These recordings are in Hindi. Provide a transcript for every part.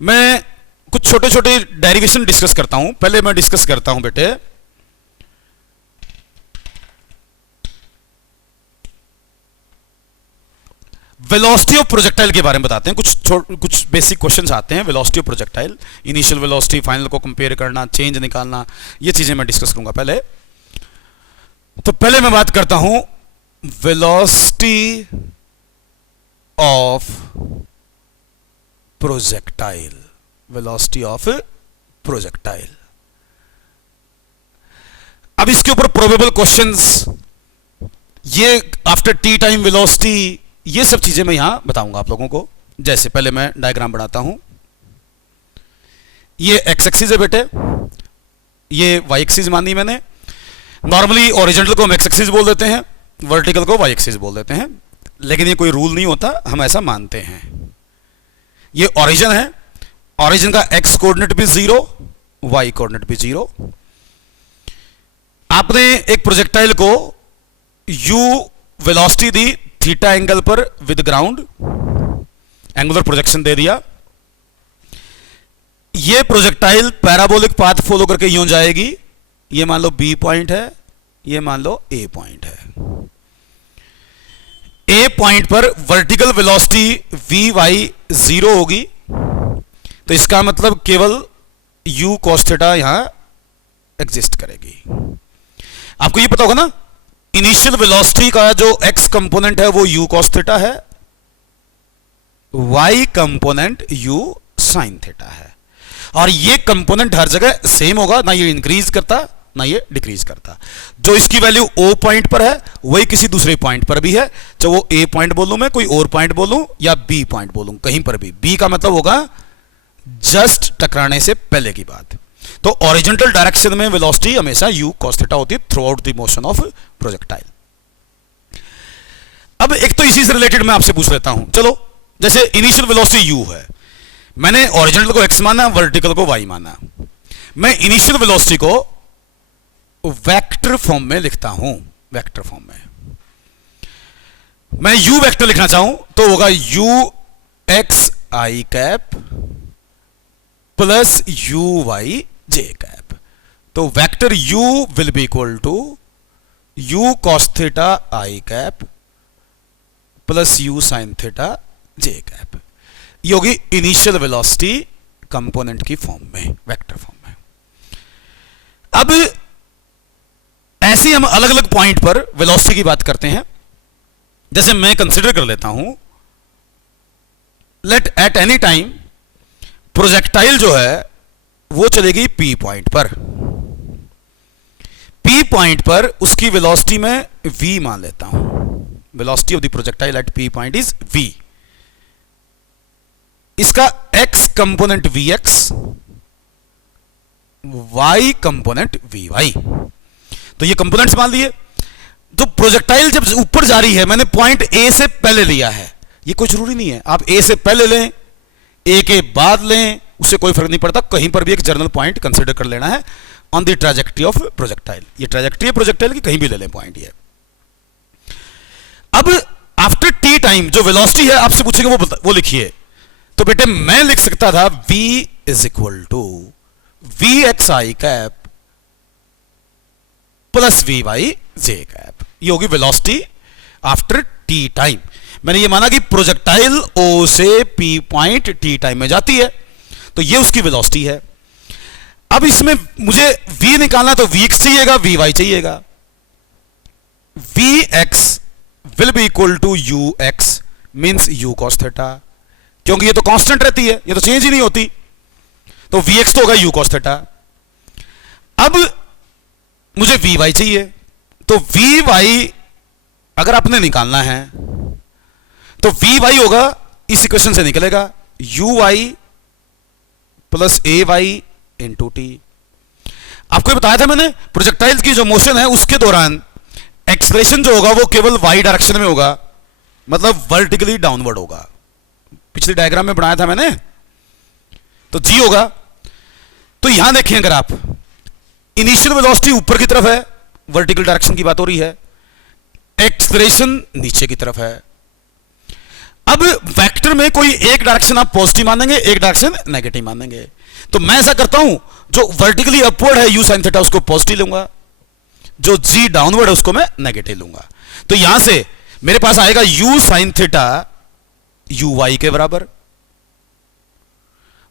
मैं कुछ छोटे छोटे डेरिवेशन डिस्कस करता हूं। पहले मैं डिस्कस करता हूं बेटे वेलोसिटी ऑफ प्रोजेक्टाइल के बारे में बताते हैं। कुछ बेसिक क्वेश्चंस आते हैं velocity of projectile, initial velocity, final को कंपेयर करना, चेंज निकालना, ये चीजें मैं डिस्कस करूंगा। पहले मैं बात करता हूं velocity of projectile. Velocity of projectile, अब इसके ऊपर प्रोबेबल क्वेश्चंस, ये आफ्टर टी टाइम वेलोसिटी, ये सब चीजें मैं यहां बताऊंगा आप लोगों को। जैसे पहले मैं डायग्राम बनाता हूं। ये एक्स एक्सिस है बेटे, ये वाई एक्सिस मानी मैंने। नॉर्मली ओरिजेंटल को हम एक्स एक्सिस बोल देते हैं, वर्टिकल को वाई एक्सिस बोल देते हैं, लेकिन ये कोई रूल नहीं होता, हम ऐसा मानते हैं। ये ओरिजिन है, ओरिजिन का एक्स कोऑर्डिनेट भी 0, वाई कोऑर्डिनेट भी 0। आपने एक प्रोजेक्टाइल को you velocity the theta angle पर विद ग्राउंड, एंगुलर प्रोजेक्शन दे दिया। ये प्रोजेक्टाइल पैराबोलिक पाथ फॉलो करके यूं जाएगी। ये मान लो बी पॉइंट है, ये मान लो ए पॉइंट है। ए पॉइंट पर वर्टिकल वेलोसिटी वी वाई 0 होगी, तो इसका मतलब केवल u cos थीटा यहां एग्जिस्ट करेगी। आपको ये पता होगा ना, इनिशियल वेलोसिटी का जो x कंपोनेंट है वो u cos थीटा है, y component u sin theta है, और ये कंपोनेंट हर जगह सेम होगा, ना ये इंक्रीज करता ना ये डिक्रीज करता। जो इसकी वैल्यू O पॉइंट पर है वही किसी दूसरे पॉइंट पर भी है, चाहे वो A पॉइंट बोलूं मैं, कोई और पॉइंट बोलूं, या B पॉइंट बोलूं, कहीं पर भी B का मतलब होगा जस्ट टकराने से पहले की बात। तो ओरिजेंटल डायरेक्शन में वेलोसिटी हमेशा u cos थीटा होती है through out the motion of projectile. अब एक तो इसी से रिलेटेड मैं आपसे पूछ लेता हूं, चलो जैसे इनिशियल वेलोसिटी u है, मैंने ओरिजेंटल को x माना, वर्टिकल को y माना। मैं इनिशियल वेलोसिटी को वेक्टर फॉर्म में लिखता हूं। वेक्टर फॉर्म में मैं u वेक्टर लिखना चाहूं तो होगा u x i cap plus u y j cap. तो vector u will be equal to u cos theta i cap plus u sin theta j cap. ये होगी इनिशियल वेलोसिटी कंपोनेंट की फॉर्म में, वेक्टर फॉर्म में। अब ऐसे हम अलग अलग पॉइंट पर वेलोसिटी की बात करते हैं। जैसे मैं कंसीडर कर लेता हूं, let at any time projectile जो है वो चलेगी P पॉइंट पर। P पॉइंट पर उसकी वेलोसिटी में V मान लेता हूं। Velocity of the projectile at P point is V। इसका x component Vx, y component Vy, तो ये कंपोनेंट्स मान लिए। तो प्रोजेक्टाइल जब ऊपर जा रही है, मैंने पॉइंट A से पहले लिया है, ये कोई जरूरी नहीं है आप A से पहले लें, A के बाद लें, उससे कोई फर्क नहीं पड़ता, कहीं पर भी एक जर्नल पॉइंट कंसीडर कर लेना है on the trajectory of projectile. ये ट्रैजेक्टरी है प्रोजेक्टाइल की, कहीं भी ले लें पॉइंट ये। अब आफ्टर टी टाइम जो वेलोसिटी है आपसे पूछेंगे वो लिखिए। तो बेटे मैं लिख सकता था v is equal to v x i cap plus v y j cap. ये होगी वेलोसिटी आफ्टर टी टाइम। मैंने ये माना कि प्रोजेक्टाइल O से P पॉइंट टी टाइम में जाती है, तो ये उसकी वेलोसिटी है। अब इसमें मुझे v निकालना, तो vx चाहिएगा, vy चाहिएगा। vx will be equal to ux means u cos theta, क्योंकि ये तो कांस्टेंट रहती है, ये तो चेंज ही नहीं होती, तो vx तो होगा u cos थीटा। अब मुझे vy चाहिए, तो vy अगर आपने निकालना है तो vy होगा, इस इक्वेशन से निकलेगा uy plus ay into T. आपको बताया था मैंने, प्रोजेक्टाइल की जो मोशन है उसके दौरान एक्सप्रेशन जो होगा वो केवल y डायरेक्शन में होगा, मतलब वर्टिकली डाउनवर्ड होगा। पिछली डायग्राम में बनाया था मैंने, तो g होगा। तो यहां देखें, अगर आप इनिशियल वेलोसिटी ऊपर की तरफ है, वर्टिकल डायरेक्शन की बात हो रही है, एक्सप्रेशन नीचे की तरफ है। अब वेक्टर वेक्टर में कोई एक डायरेक्शन आप पॉजिटिव मानेंगे, एक डायरेक्शन नेगेटिव मानेंगे। तो मैं ऐसा करता हूं, जो वर्टिकली अपवर्ड है u sin थीटा उसको पॉजिटिव लूंगा, जो g डाउनवर्ड है उसको मैं नेगेटिव लूंगा। तो यहां से मेरे पास आएगा u sin थीटा uy के बराबर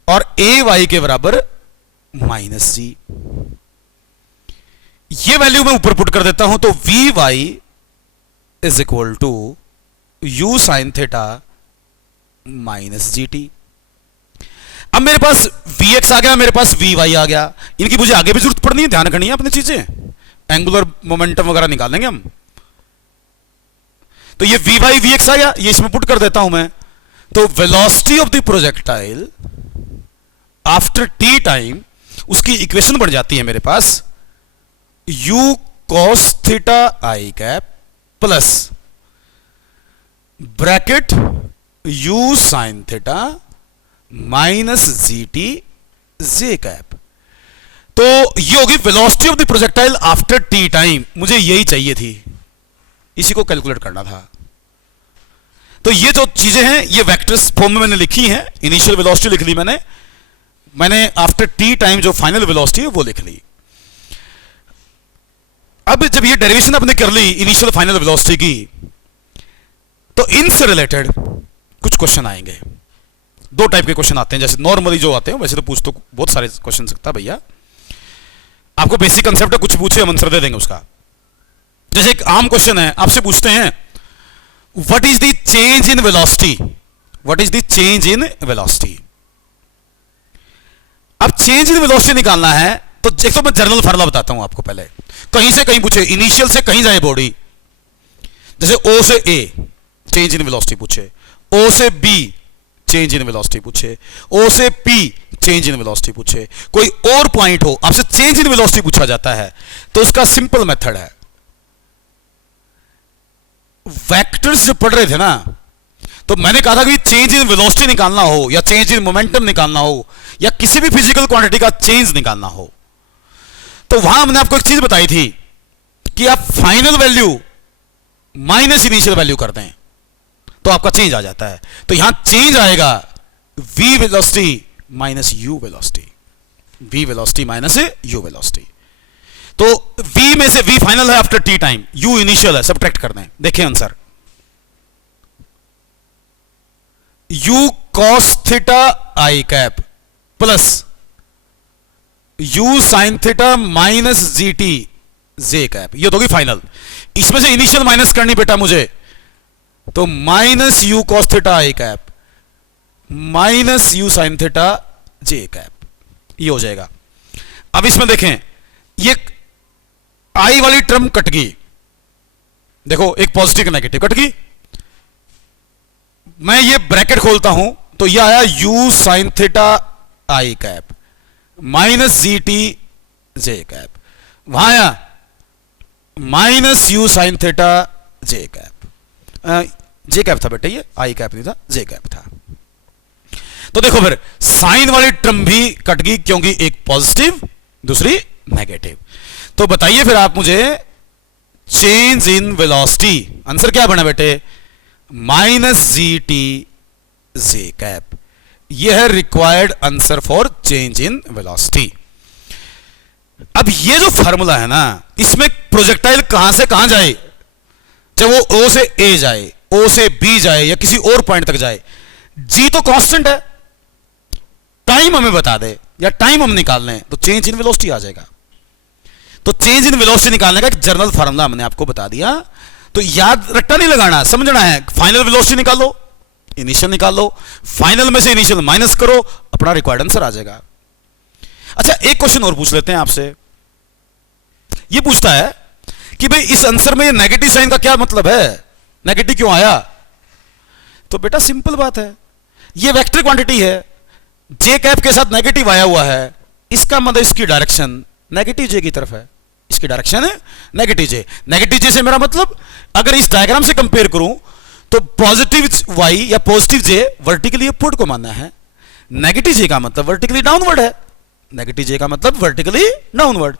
और ay के बराबर माइनस जी। ये वैल्यू मैं ऊपर पुट कर देता हूं, तो vy is equal to u sin theta minus ji t. अब मेरे पास vx आ गया, मेरे पास vy आ गया। इनकी मुझे आगे भी जरूरत पड़नी है, ध्यान रखनी है अपनी चीजें, एंगुलर मोमेंटम वगैरह निकालेंगे हम। तो ये vy vx आ गया, ये इसमें पुट कर देता हूं मैं। तो velocity of the projectile after T time, उसकी इक्वेशन बन जाती है मेरे पास u cos थीटा आई cap plus bracket u sin theta minus जी टी जे कैप। तो ये होगी velocity of the projectile after T time. मुझे यही चाहिए थी, इसी को कैलकुलेट करना था। तो ये जो चीजें हैं ये वेक्टर्स फॉर्म में मैंने लिखी हैं। इनिशियल वेलोसिटी लिख ली मैंने आफ्टर टी टाइम जो फाइनल वेलोसिटी है वो लिख ली। अब जब ये डेरिवेशन आपने कर ली इनिशियल फाइनल वेलोसिटी की, तो इनसे रिलेटेड कुछ क्वेश्चन आएंगे। दो टाइप के क्वेश्चन आते हैं, जैसे नॉर्मली जो आते हैं, वैसे तो पूछ तो बहुत सारे क्वेश्चन सकता भैया। आपको बेसिक कंसेप्ट है, कुछ पूछे हम आंसर दे देंगे उसका। जैसे एक आम क्वेश्चन है, आपसे पूछते हैं what is the change in velocity, what is the change in velocity. अब चेंज इन वेलोसिटी निकालना है, तो एक तो मैं जनरल फार्मूला बताता हूं आपको। पहले कहीं से कहीं पूछे, इनिशियल से कहीं जाए बॉडी, जैसे O से A चेंज इन वेलोसिटी पूछे, O से B चेंज इन वेलोसिटी पूछे, O से P चेंज इन वेलोसिटी पूछे, कोई और पॉइंट हो आपसे चेंज इन वेलोसिटी पूछा जाता है, तो उसका सिंपल मेथड है, वेक्टर्स जो पढ़ रहे थे ना, तो मैंने कहा था कि चेंज इन वेलोसिटी निकालना हो या चेंज इन मोमेंटम निकालना हो या किसी भी फिजिकल क्वांटिटी का चेंज निकालना हो, तो वहां हमने आपको एक चीज बताई थी कि आप final value minus initial value कर दें तो आपका चेंज आ जाता है। तो यहां चेंज आएगा v velocity minus u velocity, v velocity minus u velocity. तो v में से v फाइनल है after t time, u initial है, सब्ट्रैक्ट कर दें। देखिए आंसर, u cos थीटा आई cap plus u sin theta minus जी टी जे कैप, ये तो होगी फाइनल। इसमें से इनिशियल माइनस करनी बेटा मुझे, तो माइनस u cos थीटा आई cap minus u sin theta जे कैप, ये हो जाएगा। अब इसमें देखें, ये आई वाली टर्म कट गई, देखो एक पॉजिटिव नेगेटिव कट गई। मैं ये ब्रैकेट खोलता हूं तो ये आया u sin थीटा आई कैप माइनस जी टी जे कैप, वहां आया माइनस u sin थीटा जे कैप, जे कैप था बेटा, ये आई कैप नहीं था, जे कैप था। तो देखो फिर साइन वाली टर्म भी कट गई, क्योंकि एक पॉजिटिव दूसरी नेगेटिव। तो बताइए फिर आप मुझे, चेंज इन वेलोसिटी, आंसर क्या बना बेटे, माइनस जी टी जे कैप। यह है required answer for change in velocity. अब ये जो फार्मूला है ना, इसमें प्रोजेक्टाइल कहां से कहां जाए, चाहे वो O से A जाए, O से B जाए या किसी और पॉइंट तक जाए, G तो कांस्टेंट है, टाइम हमें बता दे या टाइम हम निकाल लें तो चेंज इन वेलोसिटी आ जाएगा। तो चेंज इन वेलोसिटी निकालने का एक जनरल फार्मूला हमने आपको बता दिया। तो याद रट्टा नहीं लगाना, समझना है। फाइनल वेलोसिटी निकाल लो, इनिशियल निकाल लो, फाइनल में से इनिशियल माइनस करो, अपना रिक्वायर्ड आंसर आ जाएगा। अच्छा एक क्वेश्चन और पूछ लेते हैं आपसे। ये पूछता है कि भाई इस आंसर में नेगेटिव साइन का क्या मतलब है, नेगेटिव क्यों आया। तो बेटा सिंपल बात है, ये वेक्टर क्वांटिटी है, जे कैप के साथ नेगेटिव आया हुआ है, इसका मतलब इसकी डायरेक्शन नेगेटिव जे की तरफ है, इसकी डायरेक्शन है नेगेटिव जे। नेगेटिव जे से मेरा मतलब, अगर इस डायग्राम से कंपेयर करूं तो पॉजिटिव वाई या पॉजिटिव जे वर्टिकली अपवर्ड को मानना है, नेगेटिव जे का मतलब वर्टिकली डाउनवर्ड है, नेगेटिव जे का मतलब वर्टिकली डाउनवर्ड।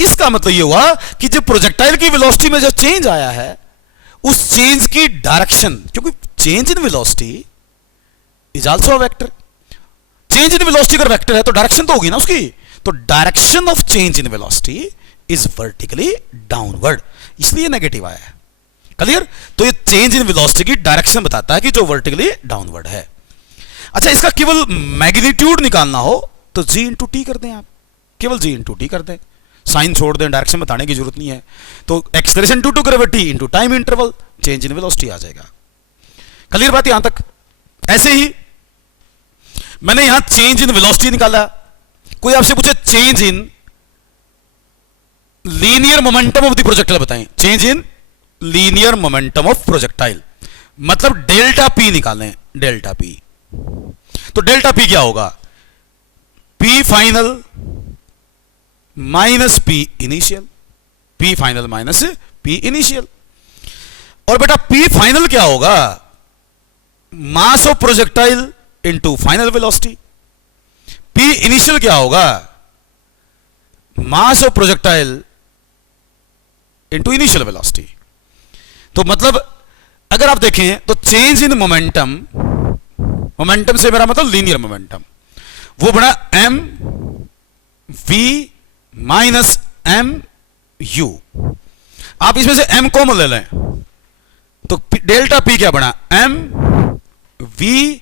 इसका मतलब यह हुआ कि जो प्रोजेक्टाइल की वेलोसिटी में जो चेंज आया है, उस चेंज की डायरेक्शन, क्योंकि change in velocity is also a vector. Change in velocity अगर वेक्टर है तो डायरेक्शन तो होगी ना उसकी, तो direction of change in velocity is vertically downward, इसलिए नेगेटिव आया है। क्लियर? तो ये चेंज इन वेलोसिटी की डायरेक्शन बताता है कि जो वर्टिकली डाउनवर्ड है। अच्छा, इसका केवल मैग्नीट्यूड निकालना हो तो जी इंटू टी कर दें आप, केवल जी इंटू टी कर दें, साइन छोड़ दें, डायरेक्शन बताने की जरूरत नहीं है। तो acceleration due to gravity into time interval, change in velocity आ जाएगा। क्लियर बात यहां तक? ऐसे ही मैंने यहां चेंज इन वेलोसिटी निकाला। कोई आपसे पूछे change in linear momentum of the projectile बताएं, change in linear momentum of projectile मतलब डेल्टा पी निकालें, डेल्टा पी। तो डेल्टा पी क्या होगा? P final minus P initial, P final minus P initial. और बेटा पी फाइनल क्या होगा? Mass of projectile into final velocity. P initial क्या होगा? Mass of projectile into initial velocity. तो मतलब अगर आप देखें तो चेंज इन मोमेंटम, मोमेंटम से मेरा मतलब लीनियर मोमेंटम, वो बना M we minus m u. आप इसमें से एम कॉमन ले लें तो डेल्टा पी क्या बना? M we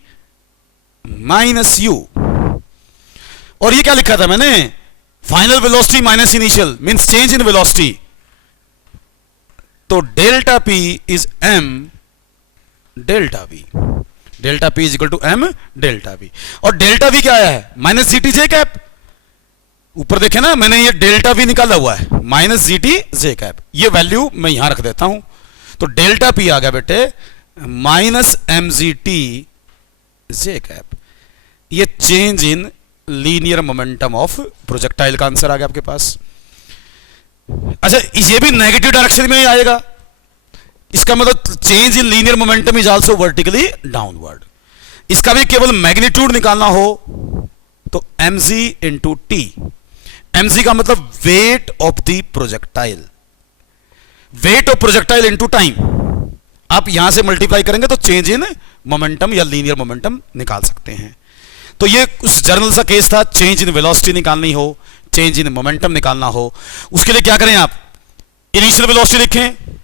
minus U. और ये क्या लिखा था मैंने? Final velocity minus initial means change in velocity. तो delta P is M delta V, delta P is equal to M delta V. और डेल्टा वी क्या आया है? माइनस जी टी जे कैप। ऊपर देखे ना मैंने ये डेल्टा वी निकाला हुआ है, माइनस जी टी जे कैप। ये वैल्यू मैं यहां रख देता हूं। तो डेल्टा पी आ गया बेटे minus M G T J cap. ये change in linear momentum of projectile का आंसर आ गया आपके पास। अच्छा, ये भी नेगेटिव डायरेक्शन में ही आएगा, इसका मतलब change in linear momentum is also vertically downward. इसका भी केवल मैग्नीट्यूड निकालना हो तो mg इंटू टी। mg का मतलब weight of the projectile, weight of projectile into time. आप यहां से मल्टीप्लाई करेंगे तो चेंज इन मोमेंटम या लीनियर मोमेंटम निकाल सकते हैं। तो ये उस जर्नल सा केस था, चेंज इन वेलोसिटी निकालनी हो, चेंज इन मोमेंटम निकालना हो, उसके लिए क्या करें आप? इनिशियल वेलोसिटी लिखें,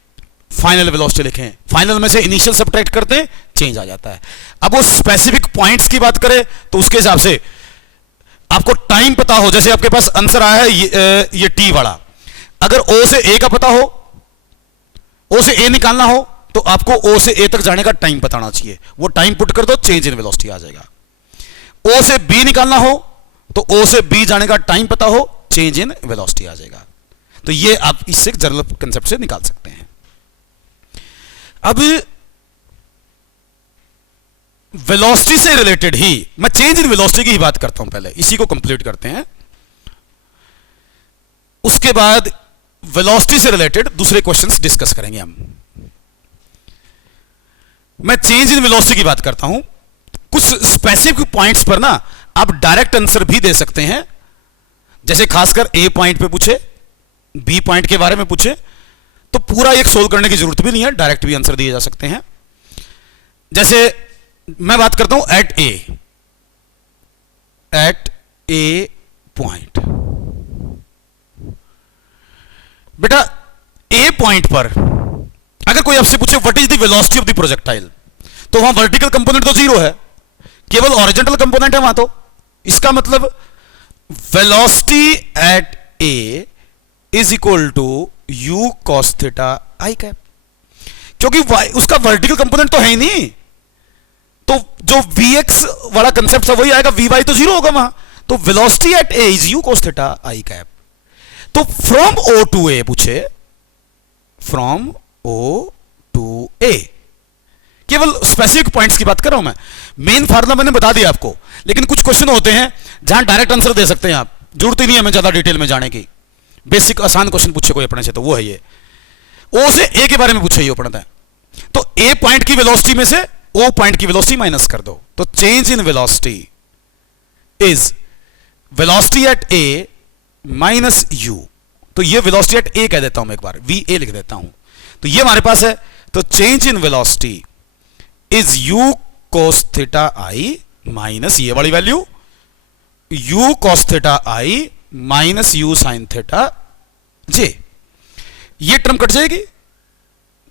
फाइनल वेलोसिटी लिखें, फाइनल में से इनिशियल सब्ट्रैक्ट करते हैं, चेंज आ जाता है। अब वो स्पेसिफिक पॉइंट्स की बात करें तो उसके हिसाब से आपको टाइम पता हो, जैसे आपके पास आंसर आया है ये टी वाला, अगर ओ से ए का पता हो, ओ से ए निकालना हो तो आपको ओ से ए तक जाने का टाइम बताना चाहिए। वो टाइम पुट कर दो, चेंज इन वेलोसिटी आ जाएगा। ओ से बी निकालना हो तो ओ से बी जाने का टाइम पता हो, चेंज इन वेलोसिटी आ जाएगा। तो ये आप इससे जनरल कंसेप्ट से निकाल सकते हैं। अब वेलोसिटी से रिलेटेड ही मैं चेंज इन वेलोसिटी की ही बात करता हूं, पहले इसी को कंप्लीट करते हैं, उसके बाद वेलोसिटी से रिलेटेड दूसरे क्वेश्चंस डिस्कस करेंगे हम। मैं चेंज इन वेलोसिटी की बात करता हूं, कुछ स्पेसिफिक पॉइंट्स पर ना आप डायरेक्ट आंसर भी दे सकते हैं। जैसे खासकर ए पॉइंट पे पूछे, बी पॉइंट के बारे में पूछे तो पूरा एक सोल्व करने की जरूरत भी नहीं है, डायरेक्ट भी आंसर दिए जा सकते हैं। जैसे मैं बात करता हूं एट ए पॉइंट। बेटा ए पॉइंट पर अगर कोई आपसे पूछे what is the velocity of the projectile, तो वहां वर्टिकल कंपोनेंट तो जीरो है, केवल हॉरिजॉन्टल कंपोनेंट है वहां। तो इसका मतलब velocity at a is equal to u cos theta I cap, क्योंकि उसका वर्टिकल कंपोनेंट तो है ही नहीं, तो जो Vx वाला कंसेप्ट था वही आएगा, Vy तो जीरो होगा वहां। तो velocity at a is you cos theta I cap. तो फ्रॉम ओ टू ए पूछे, फ्रॉम ओ टू ए, केवल स्पेसिफिक पॉइंट्स की बात कर रहा हूं मैं। मेन फार्मूला मैंने बता दिया आपको, लेकिन कुछ क्वेश्चन होते हैं जहां डायरेक्ट आंसर दे सकते हैं आप, जरूरत ही नहीं है हमें ज्यादा डिटेल में जाने की। बेसिक आसान क्वेश्चन पूछे कोई अपने से तो वो है ये, ओ से ए के बारे में पूछे ये पढ़ता है, तो ए पॉइंट की वेलोसिटी में से ओ पॉइंट की वेलोसिटी माइनस कर दो, तो change in velocity is velocity at A minus you. तो ये वेलोसिटी एट ए कह देता हूं मैं, एक बार वी ए लिख देता हूं, तो ये हमारे पास है। तो change in velocity is U cos theta I minus ये वाली value u cos theta I minus u sin theta J, ये टर्म कट जाएगी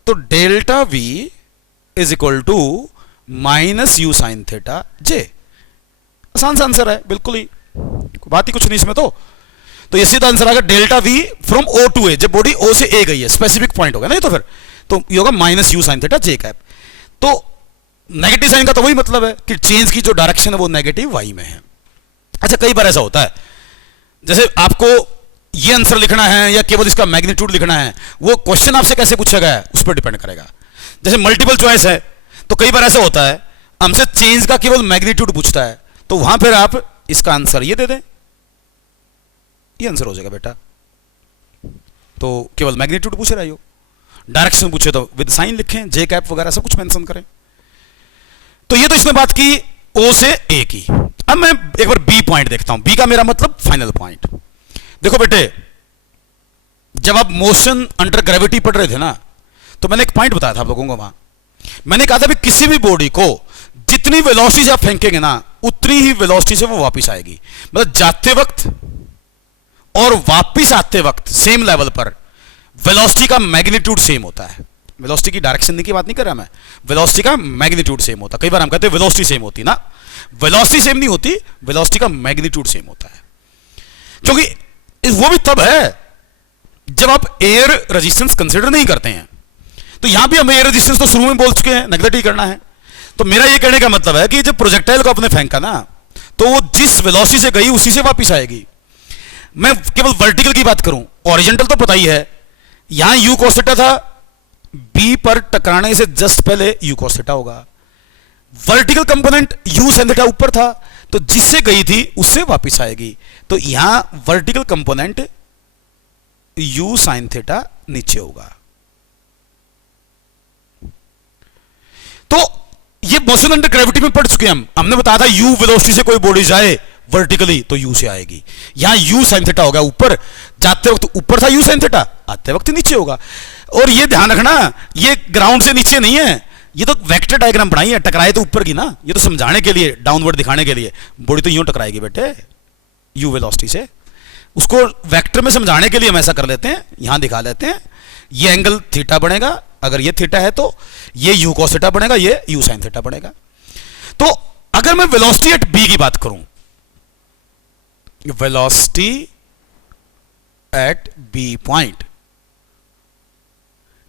तो delta v is equal to minus U sine theta J. आसान सा आंसर है, बिल्कुल ही बात ही कुछ नहीं इसमें। तो ये सीधा आंसर आएगा delta v from o to a, जब बॉडी o से a गई है, स्पेसिफिक पॉइंट होगा नहीं तो फिर तो ये होगा माइनस यू साइन थीटा जे कैप। तो नेगेटिव साइन का तो वही मतलब है कि चेंज की जो डायरेक्शन है वो नेगेटिव y में है। अच्छा, कई बार ऐसा होता है जैसे आपको ये आंसर लिखना है या केवल इसका मैग्नीट्यूड लिखना है, वो क्वेश्चन आपसे कैसे पूछा गया है उस पर डिपेंड करेगा। जैसे मल्टीपल चॉइस है तो कई बार ऐसा होता है हमसे चेंज का केवल मैग्नीट्यूड पूछता है, तो वहां फिर आप इसका आंसर ये दे दें, ये आंसर हो जाएगा बेटा। तो केवल मैग्नीट्यूड पूछ रहा हो, डायरेक्शन पूछे तो विद साइन लिखें, जे कैप वगैरह सब कुछ मेंशन करें। तो ये तो इसने बात की ओ से ए की। अब मैं एक बार बी पॉइंट देखता हूं। बी का मेरा मतलब फाइनल पॉइंट। देखो बेटे, जब आप मोशन अंडर ग्रेविटी पढ़ रहे थे ना, तो मैंने एक पॉइंट बताया था आप लोगों को। वहां मैंने कहा था भी किसी भी बॉडी को जितनी वेलोसिटी से आप फेंकेंगे ना, उतनी ही वेलोसिटी से वो वापस आएगी। मतलब जाते वक्त और वापस आते वक्त सेम लेवल पर वेलोसिटी का मैग्नीट्यूड सेम होता है। वेलोसिटी की डायरेक्शन की बात नहीं कर रहा मैं, वेलोसिटी का मैग्नीट्यूड सेम होता है। कई बार हम कहते हैं वेलोसिटी सेम होती ना, वेलोसिटी सेम नहीं होती, वेलोसिटी का मैग्नीट्यूड सेम होता है। क्योंकि वो भी तब है जब आप एयर रेजिस्टेंस कंसीडर नहीं करते हैं। तो यहां भी हम एयर रेजिस्टेंस तो शुरू में बोल चुके हैं, नेगलेक्ट ही करना है। तो मेरा ये कहने का मतलब है कि जब प्रोजेक्टाइल को आपने फेंका ना, तो वो जिस वेलोसिटी से गई उसी से वापस आएगी। मैं केवल वर्टिकल की बात करूं, हॉरिजॉन्टल तो पता ही है, यहां यू cos थीटा था, बी पर टकराने से जस्ट पहले यू cos थीटा होगा। Vertical component you sin theta ऊपर था, तो जिससे गई थी उससे वापस आएगी। तो यहां vertical component you sin theta नीचे होगा। तो ये मोशन अंडर ग्रेविटी में पढ़ चुके हैं हमने बताया था यू वेलोसिटी से कोई बॉडी जाए वर्टिकली तो यू से आएगी। यहां यू sin थीटा होगा, ऊपर जाते वक्त ऊपर था यू sin थीटा, आते वक्त नीचे होगा। और ये ध्यान रखना, ये ग्राउंड से नीचे नहीं है, ये तो वेक्टर डायग्राम बनाई है, टकराए तो ऊपर की ना, ये तो समझाने के लिए, डाउनवर्ड दिखाने के लिए। बॉडी तो यूं टकराएगी बेटे यू वेलोसिटी से, उसको वेक्टर में समझाने के लिए हम ऐसा कर लेते हैं, यहां दिखा लेते हैं। ये एंगल थीटा बनेगा, अगर ये थीटा है तो ये यू cos थीटा बनेगा, ये यू sin थीटा बनेगा। तो अगर मैं वेलोसिटी एट बी की बात करूं, वेलोसिटी एट बी पॉइंट,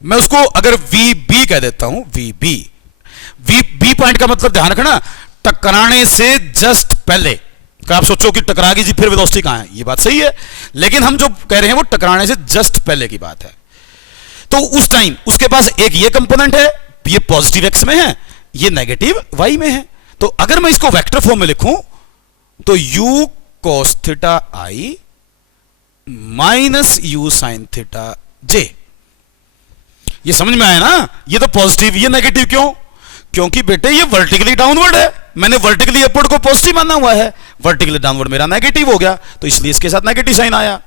मैं उसको अगर वी बी कह देता हूं, वी बी पॉइंट का मतलब ध्यान रखना, टकराने से जस्ट पहले। आप सोचो कि टकरा गई जी फिर वेलोसिटी कहां है, ये बात सही है, लेकिन हम जो कह रहे हैं वो टकराने से जस्ट पहले की बात है। तो उस टाइम उसके पास एक ये कंपोनेंट है, ये पॉजिटिव एक्स में है, ये नेगेटिव वाई में है। तो अगर मैं इसको वेक्टर फॉर्म में लिखूं तो U cos theta I minus U sin theta J. ये समझ में आया ना, ये तो पॉजिटिव, ये नेगेटिव क्यों? क्योंकि बेटे ये वर्टिकली डाउनवर्ड है, मैंने वर्टिकली अपवर्ड को पॉजिटिव माना हुआ है, वर्टिकली डाउनवर्ड मेरा नेगेटिव हो गया, तो इसलिए इसके साथ नेगेटिव साइन आया।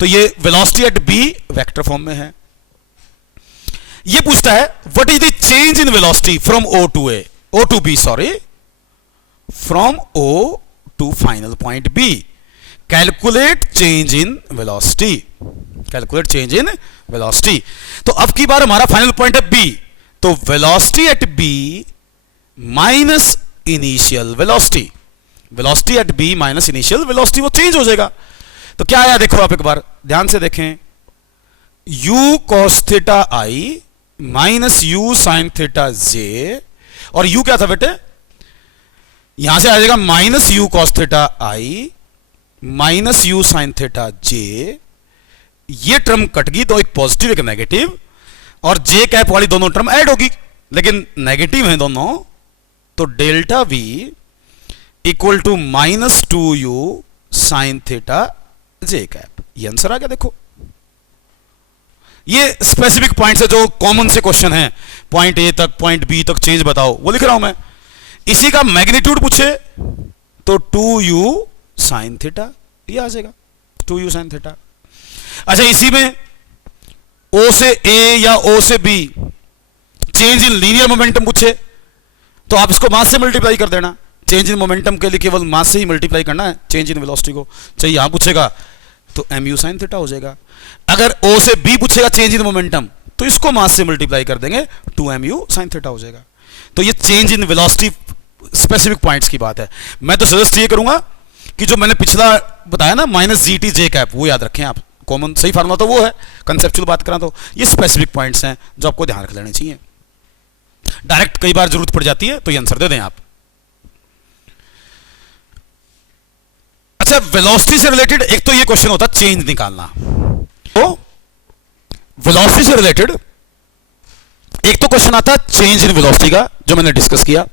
तो ये velocity at b vector form में है। ये पूछता है what is the change in velocity from o to a, o to b, sorry, from o to final point b, calculate change in velocity, calculate change in velocity. तो अब की बार हमारा फाइनल पॉइंट है बी, तो velocity at b minus initial velocity, velocity at b minus initial velocity, वो चेंज हो जाएगा। तो क्या आया देखो आप एक बार ध्यान से देखें, u cos theta I minus U sin theta J, और u क्या था बेटे, यहां से आ जाएगा minus U cos theta I minus U sin theta J. ये टर्म कट गई तो एक पॉजिटिव एक नेगेटिव, और जे कैप वाली दोनों टर्म ऐड होगी, लेकिन नेगेटिव है दोनों, तो delta v equal to minus two u sin theta J cap. ये आंसर आ गया। देखो ये स्पेसिफिक पॉइंट है जो कॉमन से क्वेश्चन है, पॉइंट ए तक पॉइंट बी तक चेंज बताओ, वो लिख रहा हूं मैं। इसी का मैग्नीट्यूड पूछे तो 2u sin थीटा, ये आ जाएगा 2u sin थीटा। अच्छा, इसी में o से a या o से b change in linear momentum पूछे तो आप इसको मास से मल्टीप्लाई कर देना। चेंज इन मोमेंटम के लिए केवल मास से ही मल्टीप्लाई करना है चेंज इन वेलोसिटी को। चाहिए यहां पूछेगा तो mu sin थीटा हो जाएगा। अगर O से B पूछेगा चेंज इन मोमेंटम तो इसको मास से मल्टीप्लाई कर देंगे 2mu sin थीटा हो जाएगा। तो ये change in velocity specific points की बात है। मैं तो सजेस्ट ये करूंगा कि जो मैंने पिछला बताया ना माइनस जी टी जे कैप, वो याद रखें आप। कॉमन सही फार्मूला तो वो है, कंसेप्चुअल बात करा तो ये स्पेसिफिक पॉइंट्स हैं जो आपको ध्यान रख लेने चाहिए। डायरेक्ट कई बार जरूरत पड़ जाती है तो ये आंसर दे दें आप। अच्छा, वेलोसिटी से रिलेटेड एक तो ये क्वेश्चन होता है चेंज निकालना। तो वेलोसिटी से रिलेटेड एक तो क्वेश्चन आता है चेंज इन वेलोसिटी का, जो मैंने डिस्कस किया।